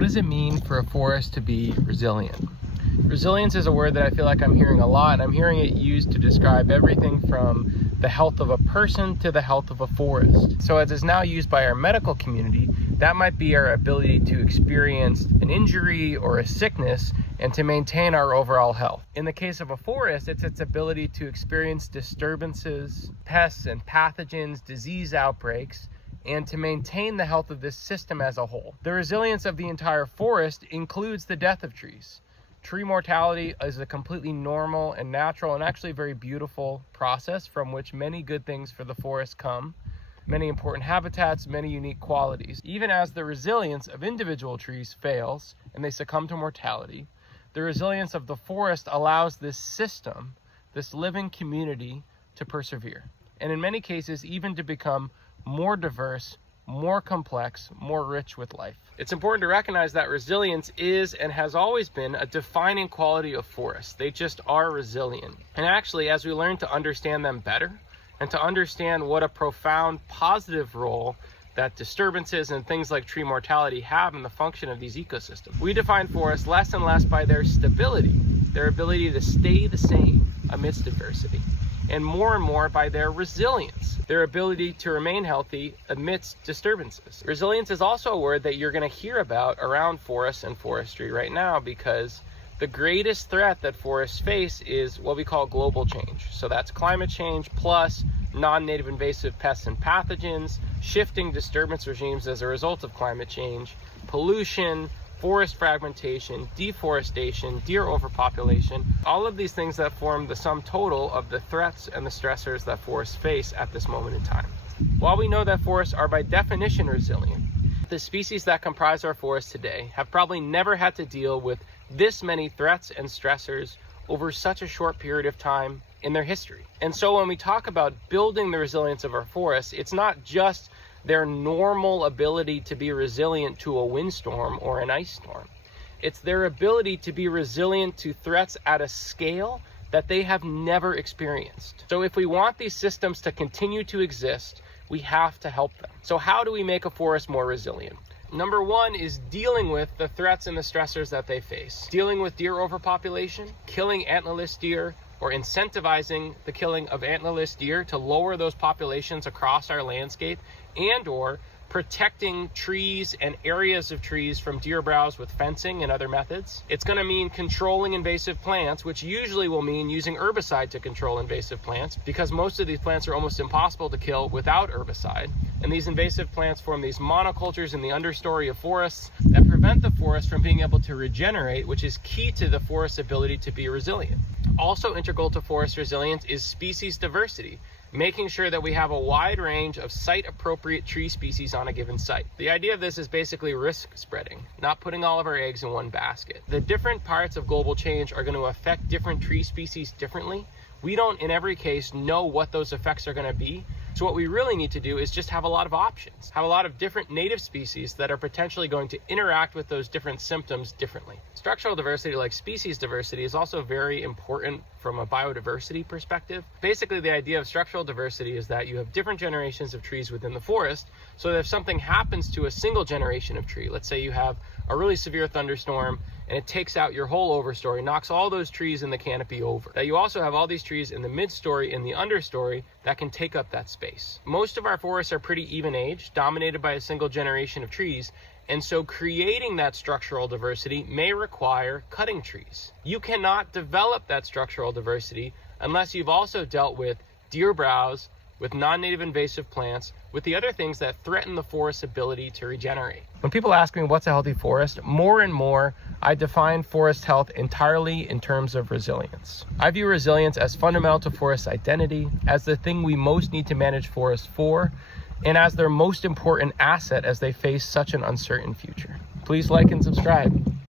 What does it mean for a forest to be resilient? Resilience is a word that I feel like I'm hearing a lot, and I'm hearing it used to describe everything from the health of a person to the health of a forest. So as is now used by our medical community, that might be our ability to experience an injury or a sickness and to maintain our overall health. In the case of a forest, it's its ability to experience disturbances, pests and pathogens, disease outbreaks, and to maintain the health of this system as a whole. The resilience of the entire forest includes the death of trees. Tree mortality is a completely normal and natural and actually very beautiful process from which many good things for the forest come. Many important habitats, many unique qualities. Even as the resilience of individual trees fails and they succumb to mortality, the resilience of the forest allows this system, this living community, to persevere. And in many cases, even to become more diverse, more complex, more rich with life. It's important to recognize that resilience is and has always been a defining quality of forests. They just are resilient. And actually, as we learn to understand them better and to understand what a profound positive role that disturbances and things like tree mortality have in the function of these ecosystems, we define forests less and less by their stability, their ability to stay the same amidst adversity, and more by their resilience, their ability to remain healthy amidst disturbances. Resilience is also a word that you're going to hear about around forests and forestry right now, because the greatest threat that forests face is what we call global change. So that's climate change plus non-native invasive pests and pathogens, shifting disturbance regimes as a result of climate change, pollution, forest fragmentation, deforestation, deer overpopulation, all of these things that form the sum total of the threats and the stressors that forests face at this moment in time. While we know that forests are by definition resilient, the species that comprise our forests today have probably never had to deal with this many threats and stressors over such a short period of time in their history. And so when we talk about building the resilience of our forests, it's not just their normal ability to be resilient to a windstorm or an ice storm. It's their ability to be resilient to threats at a scale that they have never experienced. So if we want these systems to continue to exist, we have to help them. So how do we make a forest more resilient? Number one is dealing with the threats and the stressors that they face. Dealing with deer overpopulation, killing antlerless deer, or incentivizing the killing of antlerless deer to lower those populations across our landscape, and or protecting trees and areas of trees from deer browse with fencing and other methods. It's going to mean controlling invasive plants, which usually will mean using herbicide to control invasive plants, because most of these plants are almost impossible to kill without herbicide. And these invasive plants form these monocultures in the understory of forests that prevent the forest from being able to regenerate, which is key to the forest's ability to be resilient. Also integral to forest resilience is species diversity, making sure that we have a wide range of site-appropriate tree species on a given site. The idea of this is basically risk spreading, not putting all of our eggs in one basket. The different parts of global change are going to affect different tree species differently. We don't, in every case, know what those effects are going to be. So what we really need to do is just have a lot of options, have a lot of different native species that are potentially going to interact with those different symptoms differently. Structural diversity, like species diversity, is also very important from a biodiversity perspective. Basically, the idea of structural diversity is that you have different generations of trees within the forest, so that if something happens to a single generation of tree, let's say you have a really severe thunderstorm and it takes out your whole overstory, knocks all those trees in the canopy over, that you also have all these trees in the midstory and the understory that can take up that space. Most of our forests are pretty even age, dominated by a single generation of trees, and so creating that structural diversity may require cutting trees. You cannot develop that structural diversity unless you've also dealt with deer browse, with non-native invasive plants, with the other things that threaten the forest's ability to regenerate. When people ask me what's a healthy forest, more and more I define forest health entirely in terms of resilience. I view resilience as fundamental to forest identity, as the thing we most need to manage forests for, and as their most important asset as they face such an uncertain future. Please like and subscribe.